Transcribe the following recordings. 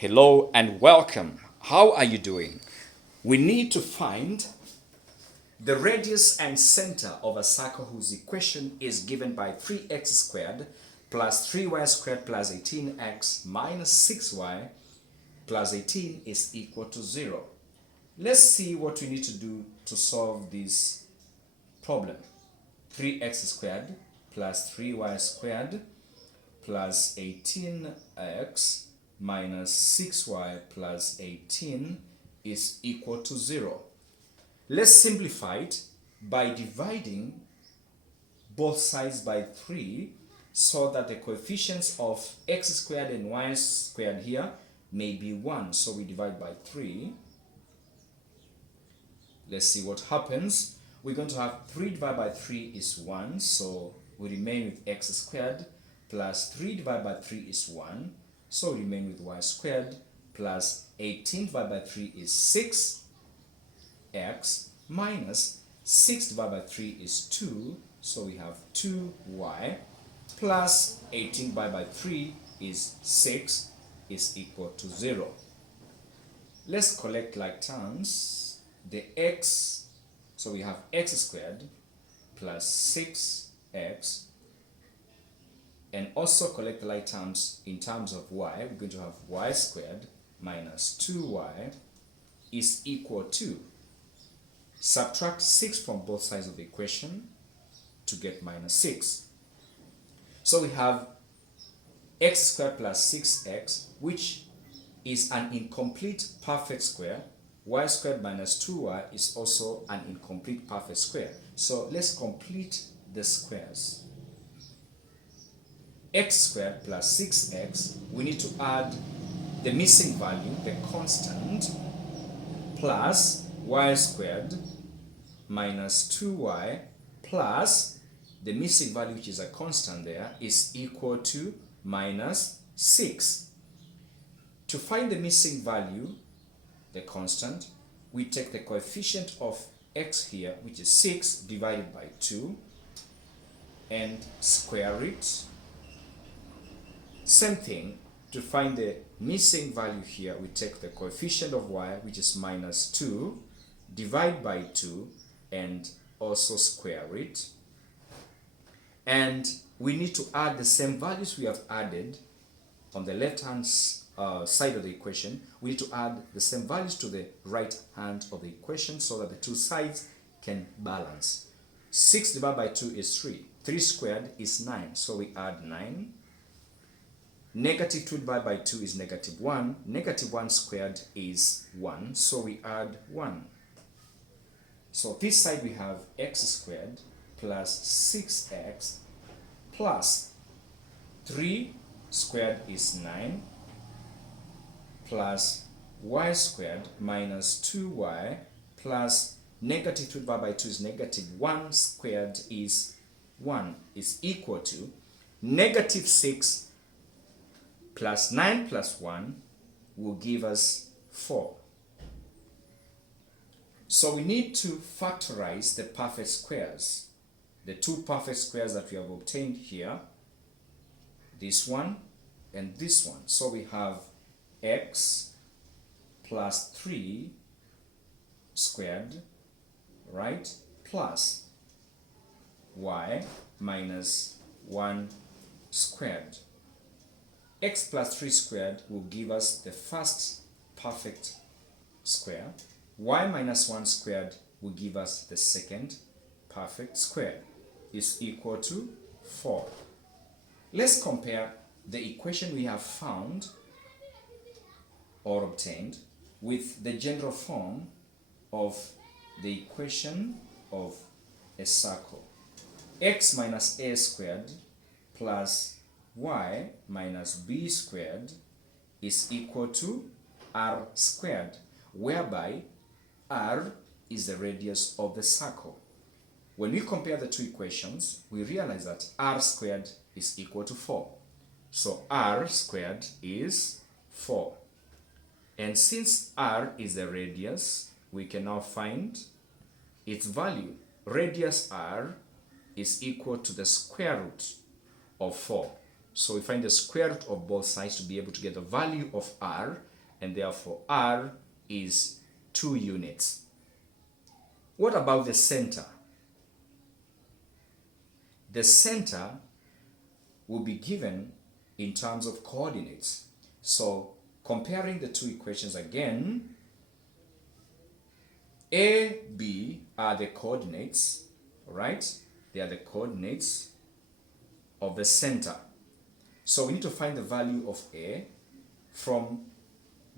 Hello and welcome. How are you doing? We need to find the radius and center of a circle whose equation is given by 3x squared plus 3y squared plus 18x minus 6y plus 18 is equal to 0. Let's see what we need to do to solve this problem. 3x squared plus 3y squared plus 18x minus 6y plus 18 is equal to 0. Let's simplify it by dividing both sides by 3 so that the coefficients of x squared and y squared here may be 1. So we divide by 3. Let's see what happens. We're going to have 3 divided by 3 is 1. So we remain with x squared plus 3 divided by 3 is 1. So we remain with y squared plus 18 divided by 3 is 6x minus 6 divided by 3 is 2. So we have 2y plus 18 divided by 3 is 6 is equal to 0. Let's collect like terms. The x, so we have x squared plus 6x, and also collect the like terms in terms of y. We're going to have y squared minus 2y is equal to, subtract 6 from both sides of the equation to get minus 6. So we have x squared plus 6x, which is an incomplete perfect square. Y squared minus 2y is also an incomplete perfect square. So let's complete the squares. X squared plus 6x, we need to add the missing value, the constant, plus y squared minus 2y plus the missing value, which is a constant there, is equal to minus 6. To find the missing value, the constant, we take the coefficient of x here, which is 6 divided by 2, and square it. Same thing, to find the missing value here, we take the coefficient of y, which is minus 2, divide by 2, and also square it. And we need to add the same values we have added on the left hand side of the equation. We need to add the same values to the right hand of the equation so that the two sides can balance. 6 divided by 2 is 3. 3 squared is 9, so we add 9. Negative 2 divided by 2 is negative 1. Negative 1 squared is 1, so we add 1. So this side we have x squared plus 6x plus 3 squared is 9 plus y squared minus 2y plus negative 2 divided by 2 is negative 1 squared is 1 is equal to negative 6 plus 9 plus 1 will give us 4. So we need to factorize the perfect squares, the two perfect squares that we have obtained here, this one and this one. So we have x plus 3 squared, right, plus y minus 1 squared. X plus 3 squared will give us the first perfect square. Y minus 1 squared will give us the second perfect square, is equal to 4. Let's compare the equation we have found or obtained with the general form of the equation of a circle. X minus a squared plus y minus b squared is equal to r squared, whereby r is the radius of the circle. When we compare the two equations, we realize that r squared is equal to 4. So r squared is 4. And since r is the radius, we can now find its value. Radius r is equal to the square root of 4. So we find the square root of both sides to be able to get the value of r, and therefore r is 2 units. What about the center? The center will be given in terms of coordinates. So comparing the two equations again, A, B are the coordinates, right? They are the coordinates of the center. So we need to find the value of A from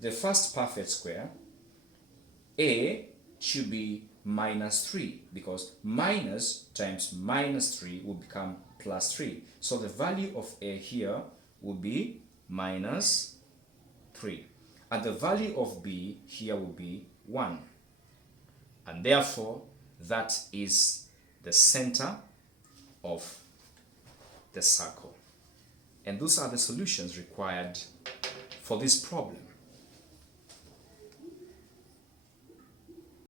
the first perfect square. A should be minus 3 because minus times minus 3 will become plus 3. So the value of A here will be minus 3. And the value of B here will be 1. And therefore, that is the center of the circle. And those are the solutions required for this problem.